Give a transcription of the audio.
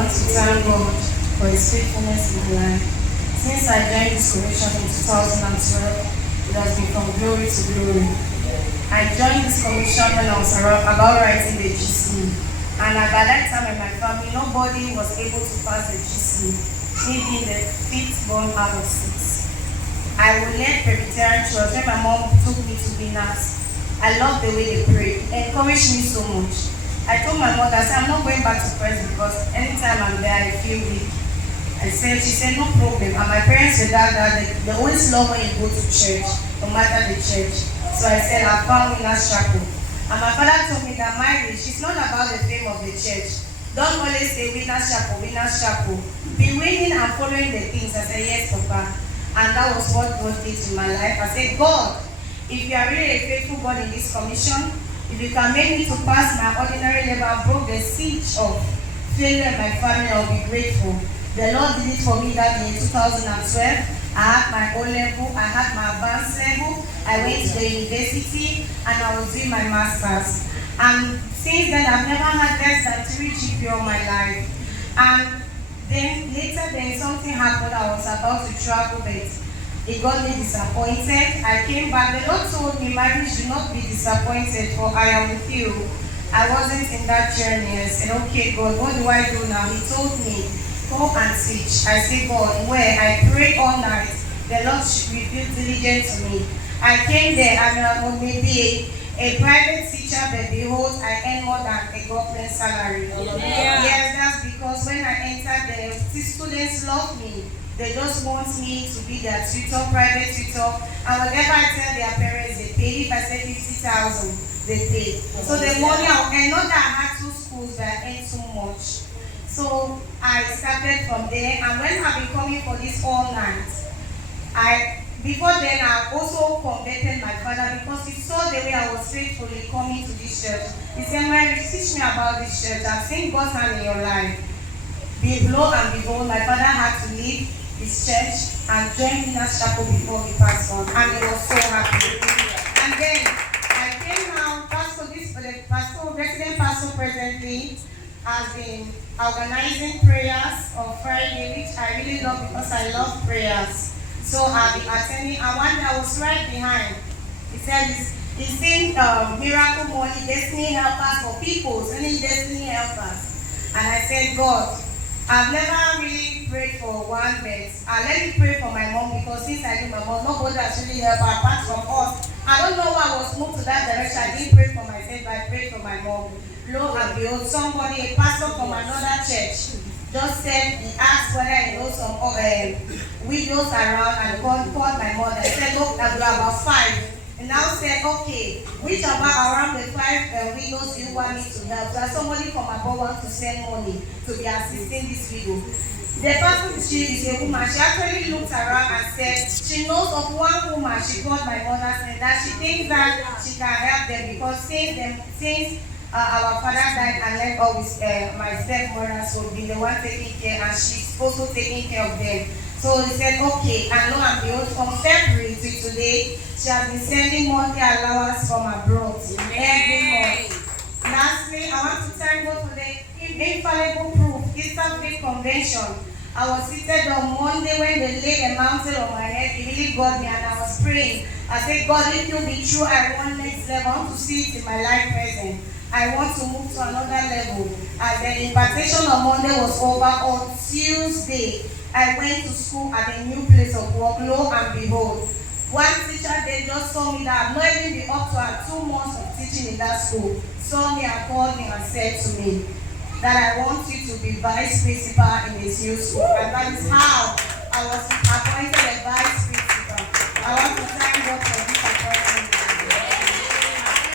want to thank God for His faithfulness in my life. Since I joined this commission in 2012, it has been from glory to glory. I joined this commission when I was about writing the GC. And by that time in my family, nobody was able to pass the GC, me being the fifth born out of 6. I would lead Presbyterian church when my mom took me to winners. I love the way they pray. It encouraged me so much. I told my mother, I said, I'm not going back to press because anytime I'm there, I feel weak. She said, no problem. And my parents said that they always love when you go to church, no matter the church. So I said, I found Winners Chapel. And my father told me that marriage is not about the fame of the church. Don't always say Winners Chapel, Winners Chapel. Be winning and following the things. I said, yes, Papa. And that was what God did in my life. I said, God, if you are really a faithful God in this commission, if you can make me to pass my ordinary level and broke the siege of failure in my family, I will be grateful. The Lord did it for me that in 2012. I had my O level, I had my advanced level, I went to the university, and I was doing my master's. And since then, I've never had less than 3 GPA all my life. And then later, something happened. I was about to travel, but it got me disappointed. I came back. The Lord told me, marriage, do not be disappointed, for I am with you. I wasn't in that journey. I said, okay, God, what do I do now? He told me, go and teach. I said, God, where? I prayed all night. The Lord revealed diligence to me. I came there and I was maybe a private teacher, but behold, I earn more than a government salary. Yeah. Yes, that's because when I entered, the students love me. They just want me to be their tutor, private tutor. And whatever I tell their parents, they pay. If I say 50,000, they pay. So the money I earn, not that I had 2 schools, but I earned so much. So I started from there. And when I've been coming for this all night, before then I also converted my father because he saw the way I was faithfully coming to this church. He said, Mary, teach me about this church. I've seen God's hand in your life. Lo and behold, my father had to leave his church and join Winners Chapel before he passed on, and he was so happy. And then I came now, the resident pastor presently has been organizing prayers on Friday, which I really love because I love prayers. So I'll be attending, and one day I was right behind. He said he's saying miracle money, destiny helpers for people, sending destiny helpers. And I said, God, I've never really prayed for one bed. Let me pray for my mom because since I knew my mom, nobody has really helped her apart from us. I don't know why I was moved to that direction. I didn't pray for myself, but I prayed for my mom. Lo and behold, somebody, a pastor from another church, just said, he asked whether he knows some widows around and called my mother. I said, look, there were about 5. And now said, okay, which about around the 5 widows do you want me to help? So somebody from above wants to send money to be assisting this widow. The person, she is a woman. She actually looked around and said, she knows of one woman, she called my mother, saying that she thinks that she can help them because since our father died and left all with my stepmother, so be the one taking care, and she's also taking care of them. So he said, okay, and lo and behold, from February to today, she has been sending monthly allowance from abroad every month. Lastly, I want to thank God for the infallible proof, Eastern Faith Convention. I was seated on Monday when they laid a mountain on my head. It really got me, and I was praying. I said, God, if you be true, I want next level. I want to see it in my life present. I want to move to another level. As the impartation on Monday was over, on Tuesday, I went to school at a new place of work. Lo and behold, one teacher, they just saw me that I've not even been up to 2 months of teaching in that school. Saw me and called me and said to me that I want you to be vice principal in this new school. And that is how